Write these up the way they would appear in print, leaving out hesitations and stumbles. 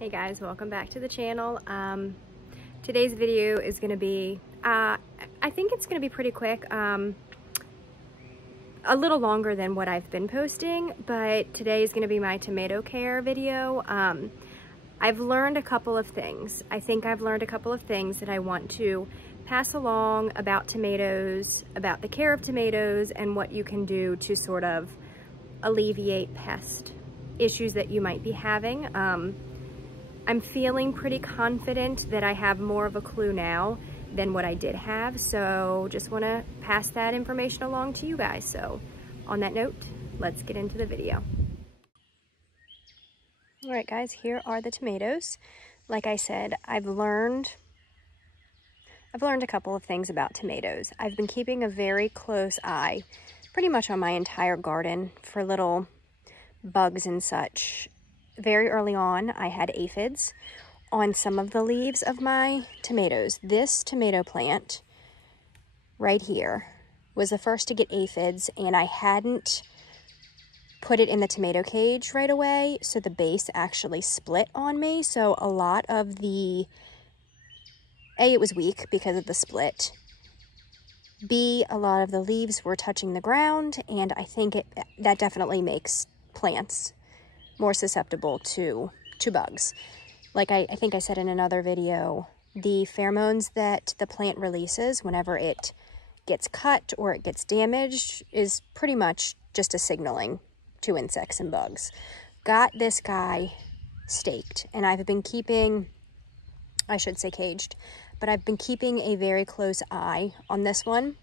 Hey guys, welcome back to the channel. Today's video is going to be, I think it's going to be pretty quick, a little longer than what I've been posting, but today is going to be my tomato care video. I've learned a couple of things. I think I've learned a couple of things that I want to pass along about tomatoes, about the care of tomatoes, and what you can do to sort of alleviate pest issues that you might be having. I'm feeling pretty confident that I have more of a clue now than what I did have, so just want to pass that information along to you guys. So on that note, let's get into the video. All right guys, here are the tomatoes. Like I said, I've learned a couple of things about tomatoes. I've been keeping a very close eye pretty much on my entire garden for little bugs and such. Very early on, I had aphids on some of the leaves of my tomatoes. This tomato plant right here was the first to get aphids, and I hadn't put it in the tomato cage right away, so the base actually split on me. So a lot of the, A, it was weak because of the split. B, a lot of the leaves were touching the ground, and I think that definitely makes plants more susceptible to bugs. Like I think I said in another video, the pheromones that the plant releases whenever it gets cut or it gets damaged is pretty much just a signaling to insects and bugs. Got this guy staked, and I've been keeping, I should say caged, but I've been keeping a very close eye on this one.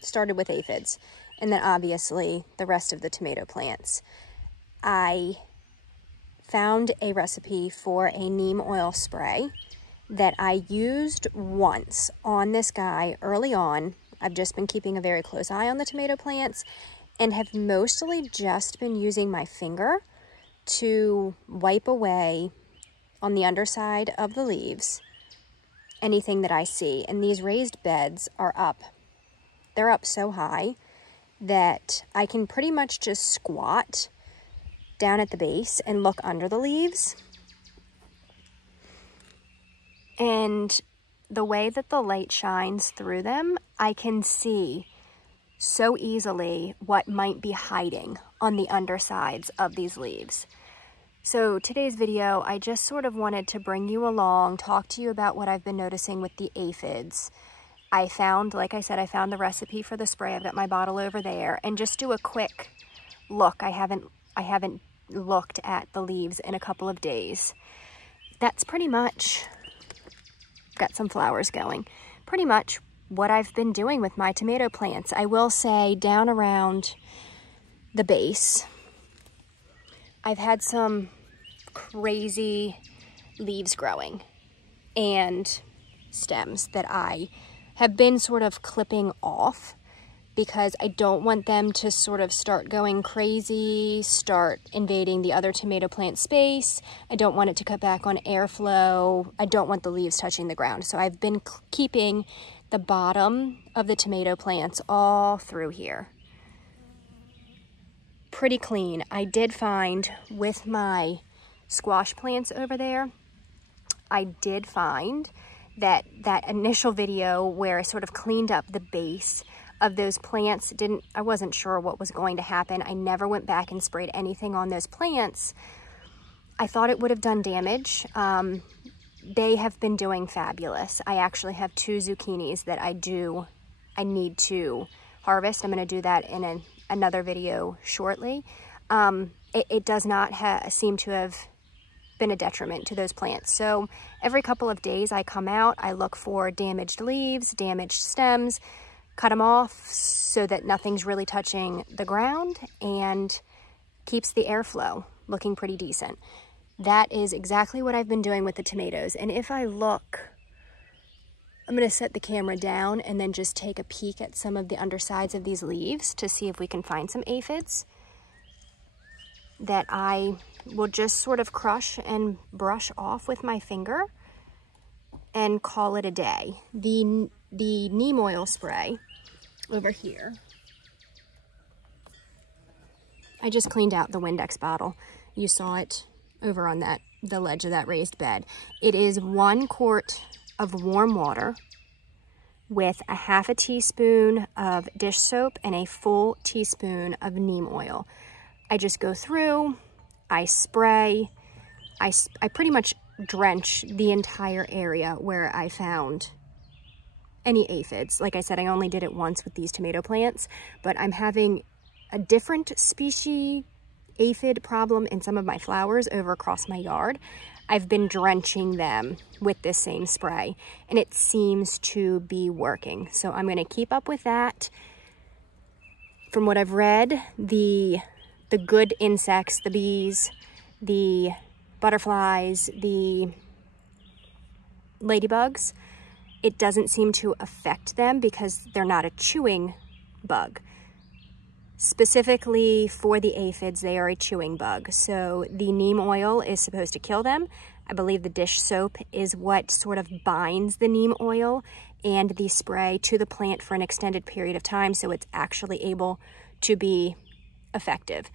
Started with aphids, and then obviously the rest of the tomato plants. I found a recipe for a neem oil spray that I used once on this guy early on. I've just been keeping a very close eye on the tomato plants and have mostly just been using my finger to wipe away on the underside of the leaves anything that I see. And these raised beds are up. They're up so high that I can pretty much just squat down at the base and look under the leaves. And the way that the light shines through them, I can see so easily what might be hiding on the undersides of these leaves. So today's video, I just sort of wanted to bring you along, talk to you about what I've been noticing with the aphids. I found, like I said, I found the recipe for the spray. I've got my bottle over there, and just do a quick look. I haven't looked at the leaves in a couple of days. That's pretty much, got some flowers going, pretty much what I've been doing with my tomato plants. I will say down around the base, I've had some crazy leaves growing and stems that I have been sort of clipping off because I don't want them to sort of start going crazy, start invading the other tomato plant space. I don't want it to cut back on airflow. I don't want the leaves touching the ground. So I've been keeping the bottom of the tomato plants all through here pretty clean. I did find with my squash plants over there, I did find that initial video where I sort of cleaned up the base of those plants, I wasn't sure what was going to happen. I never went back and sprayed anything on those plants. I thought it would have done damage. They have been doing fabulous. I actually have 2 zucchinis that I need to harvest. I'm gonna do that in another video shortly. It does not seem to have been a detriment to those plants. So every couple of days I come out, I look for damaged leaves, damaged stems, cut them off so that nothing's really touching the ground and keeps the airflow looking pretty decent. That is exactly what I've been doing with the tomatoes. And if I look, I'm going to set the camera down and then just take a peek at some of the undersides of these leaves to see if we can find some aphids that I will just sort of crush and brush off with my finger and call it a day. The neem oil spray over here, I just cleaned out the Windex bottle. You saw it over on the ledge of that raised bed. It is 1 quart of warm water with a half a teaspoon of dish soap and a full teaspoon of neem oil. I just go through, I spray, I pretty much drench the entire area where I found any aphids. Like I said, I only did it once with these tomato plants, but I'm having a different species aphid problem in some of my flowers over across my yard. I've been drenching them with this same spray and it seems to be working. So I'm going to keep up with that. From what I've read, the good insects, the bees, the butterflies, the ladybugs, it doesn't seem to affect them because they're not a chewing bug. Specifically for the aphids, they are a chewing bug. So the neem oil is supposed to kill them. I believe the dish soap is what sort of binds the neem oil and the spray to the plant for an extended period of time, so it's actually able to be effective.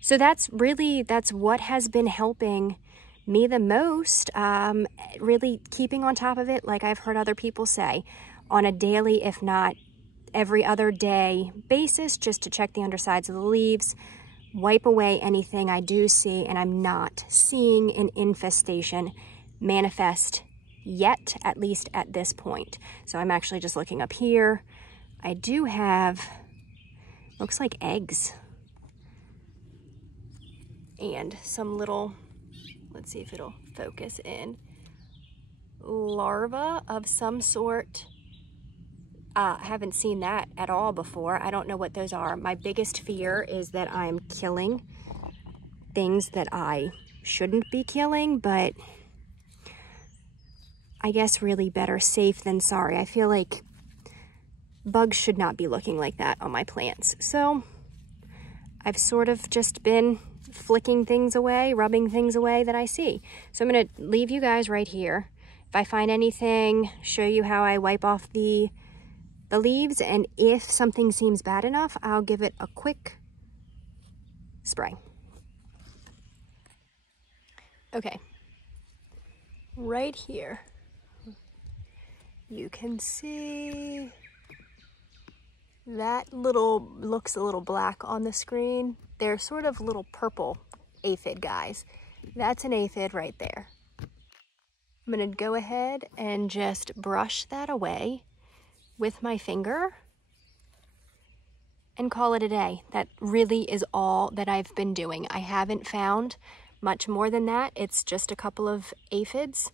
So that's what has been helping me the most, really keeping on top of it, like I've heard other people say, on a daily, if not every other day basis, just to check the undersides of the leaves, wipe away anything I do see, and I'm not seeing an infestation manifest yet, at least at this point. So I'm actually just looking up here. I do have, looks like eggs and some little, let's see if it'll focus in, larva of some sort. I haven't seen that at all before. I don't know what those are. My biggest fear is that I'm killing things that I shouldn't be killing, but I guess really better safe than sorry. I feel like bugs should not be looking like that on my plants. So I've sort of just been flicking things away, rubbing things away that I see. So I'm gonna leave you guys right here. If I find anything, show you how I wipe off the leaves, and if something seems bad enough, I'll give it a quick spray. Okay, right here, you can see that looks a little black on the screen. They're sort of little purple aphid guys. That's an aphid right there. I'm gonna go ahead and just brush that away with my finger and call it a day. That really is all that I've been doing. I haven't found much more than that. It's just a couple of aphids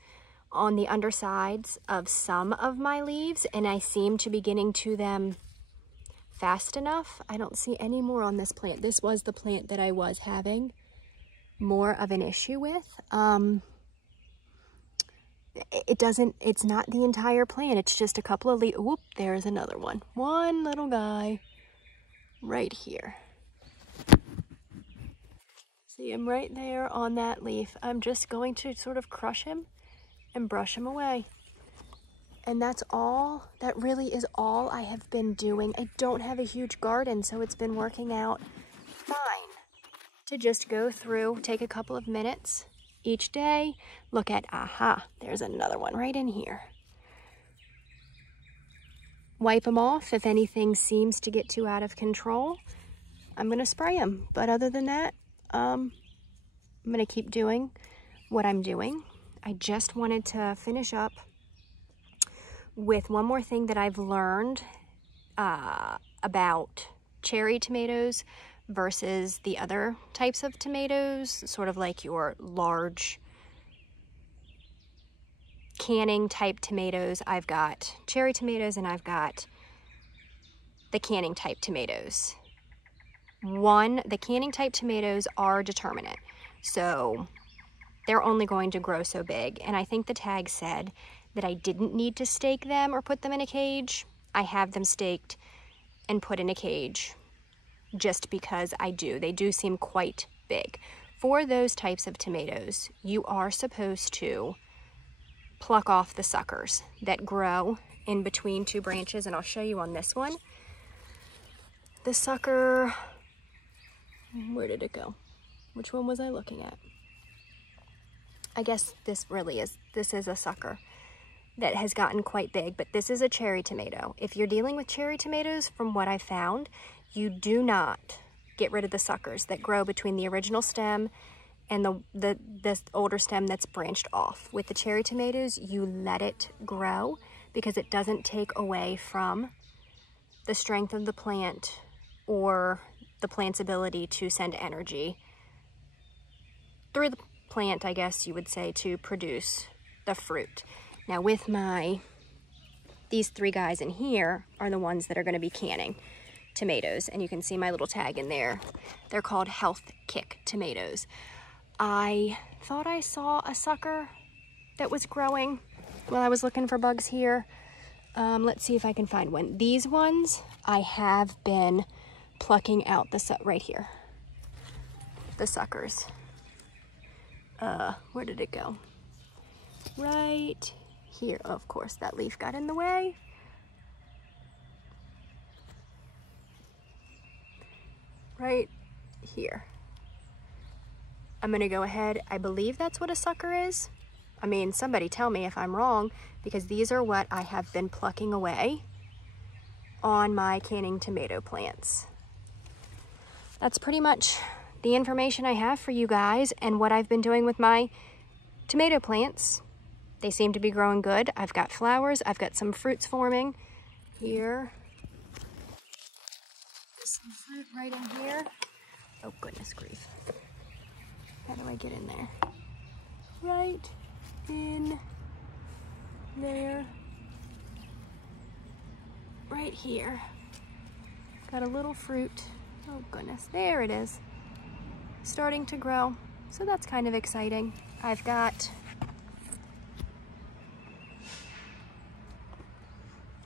on the undersides of some of my leaves, and I seem to be getting to them fast enough. I don't see any more on this plant. This was the plant that I was having more of an issue with. It's not the entire plant. It's just a couple of leaves. Whoop, there's another one. One little guy right here. See him right there on that leaf. I'm just going to sort of crush him and brush him away. And that's all, that really is all I have been doing. I don't have a huge garden, so it's been working out fine to just go through, take a couple of minutes each day, look at, aha, there's another one right in here. Wipe them off. If anything seems to get too out of control, I'm gonna spray them. But other than that, I'm gonna keep doing what I'm doing. I just wanted to finish up with one more thing that I've learned about cherry tomatoes versus the other types of tomatoes, sort of like your large canning type tomatoes. I've got cherry tomatoes and I've got the canning type tomatoes. The canning type tomatoes are determinate, so they're only going to grow so big, and I think the tag said that I didn't need to stake them or put them in a cage. I have them staked and put in a cage just because I do. They do seem quite big. For those types of tomatoes, you are supposed to pluck off the suckers that grow in between two branches, and I'll show you on this one. The sucker, where did it go? Which one was I looking at? I guess this is a sucker that has gotten quite big, but this is a cherry tomato. If you're dealing with cherry tomatoes, from what I found, you do not get rid of the suckers that grow between the original stem and this older stem that's branched off. With the cherry tomatoes, you let it grow because it doesn't take away from the strength of the plant or the plant's ability to send energy through the plant, I guess you would say, to produce the fruit. Now with these three guys in here are the ones that are going to be canning tomatoes, and you can see my little tag in there. They're called Health Kick tomatoes. I thought I saw a sucker that was growing while I was looking for bugs here. Let's see if I can find one. These ones I have been plucking out right here, the suckers. Where did it go? Right here. Oh, of course, that leaf got in the way. Right here. I'm gonna go ahead. I believe that's what a sucker is. I mean, somebody tell me if I'm wrong, because these are what I have been plucking away on my canning tomato plants. That's pretty much the information I have for you guys and what I've been doing with my tomato plants. They seem to be growing good. I've got flowers. I've got some fruits forming here. There's some fruit right in here. Oh, goodness grief. How do I get in there? Right in there. Right here. Got a little fruit. Oh, goodness. There it is. Starting to grow. So that's kind of exciting. I've got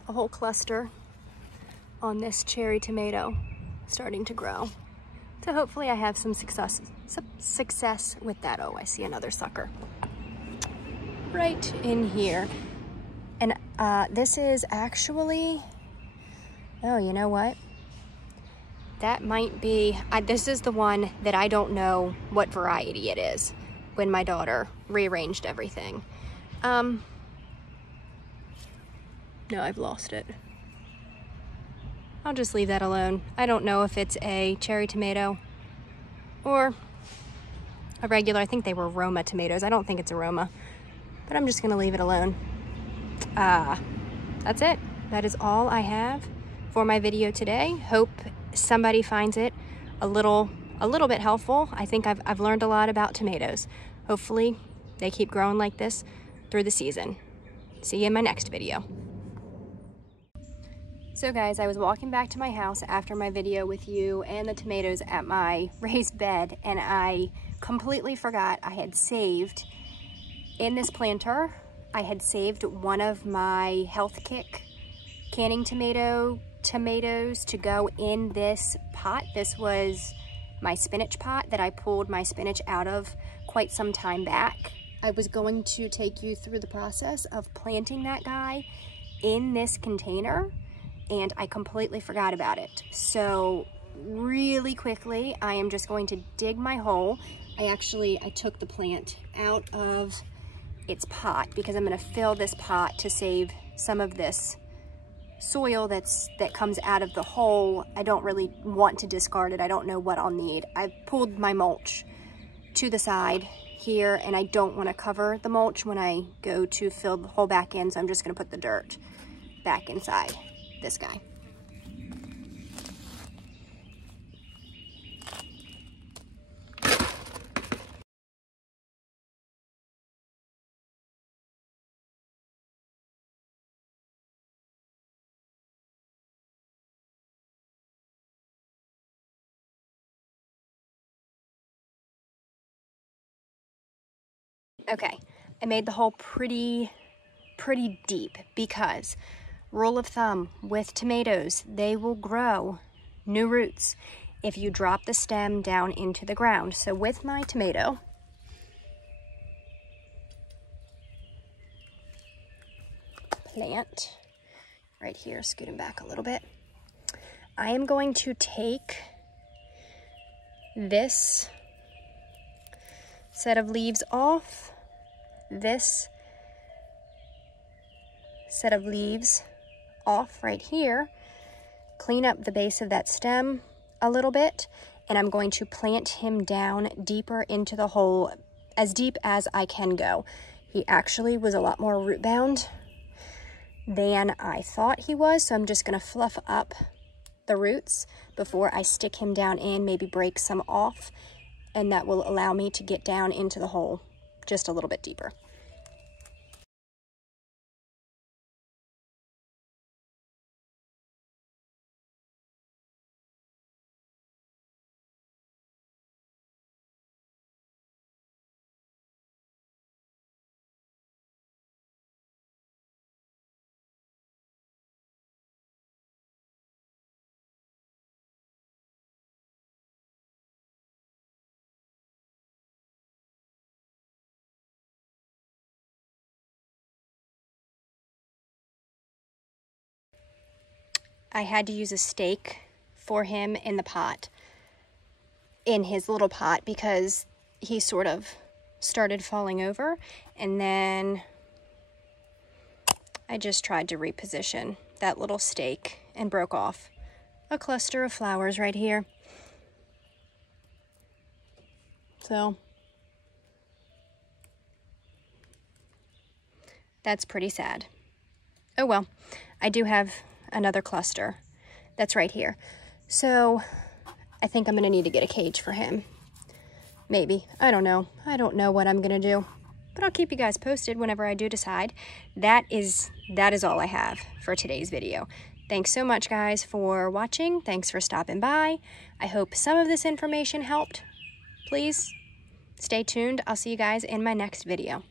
a whole cluster on this cherry tomato starting to grow. So hopefully I have some success with that. Oh, I see another sucker right in here. And this is actually, oh, you know what? That might be, this is the one that I don't know what variety it is when my daughter rearranged everything. No, I've lost it. I'll just leave that alone. I don't know if it's a cherry tomato or a regular, I think they were Roma tomatoes. I don't think it's a Roma, but I'm just gonna leave it alone. That's it. That is all I have for my video today. Hope somebody finds it a little bit helpful. I think I've learned a lot about tomatoes. Hopefully they keep growing like this through the season. See you in my next video. So guys, I was walking back to my house after my video with you and the tomatoes at my raised bed, and I completely forgot I had saved in this planter, I had saved one of my Health Kick canning tomatoes to go in this pot. This was my spinach pot that I pulled my spinach out of quite some time back. I was going to take you through the process of planting that guy in this container, and I completely forgot about it. So really quickly, I am just going to dig my hole. I took the plant out of its pot because I'm gonna fill this pot to save some of this soil that comes out of the hole. I don't really want to discard it. I don't know what I'll need. I've pulled my mulch to the side here, and I don't want to cover the mulch when I go to fill the hole back in, so I'm just gonna put the dirt back inside this guy. Okay, I made the hole pretty deep because rule of thumb with tomatoes, they will grow new roots if you drop the stem down into the ground. So with my tomato, plant right here, scoot him back a little bit, I am going to take this set of leaves off this set of leaves off right here, clean up the base of that stem a little bit, and I'm going to plant him down deeper into the hole, as deep as I can go. He actually was a lot more root bound than I thought he was, so I'm just gonna fluff up the roots before I stick him down in, maybe break some off, and that will allow me to get down into the hole just a little bit deeper. I had to use a stake for him in the pot, in his little pot, because he sort of started falling over, and then I just tried to reposition that little stake and broke off a cluster of flowers right here. So that's pretty sad. Oh well, I do have another cluster that's right here. So I think I'm gonna need to get a cage for him. Maybe, I don't know. I don't know what I'm gonna do, but I'll keep you guys posted whenever I do decide. That is all I have for today's video. Thanks so much, guys, for watching. Thanks for stopping by. I hope some of this information helped. Please stay tuned. I'll see you guys in my next video.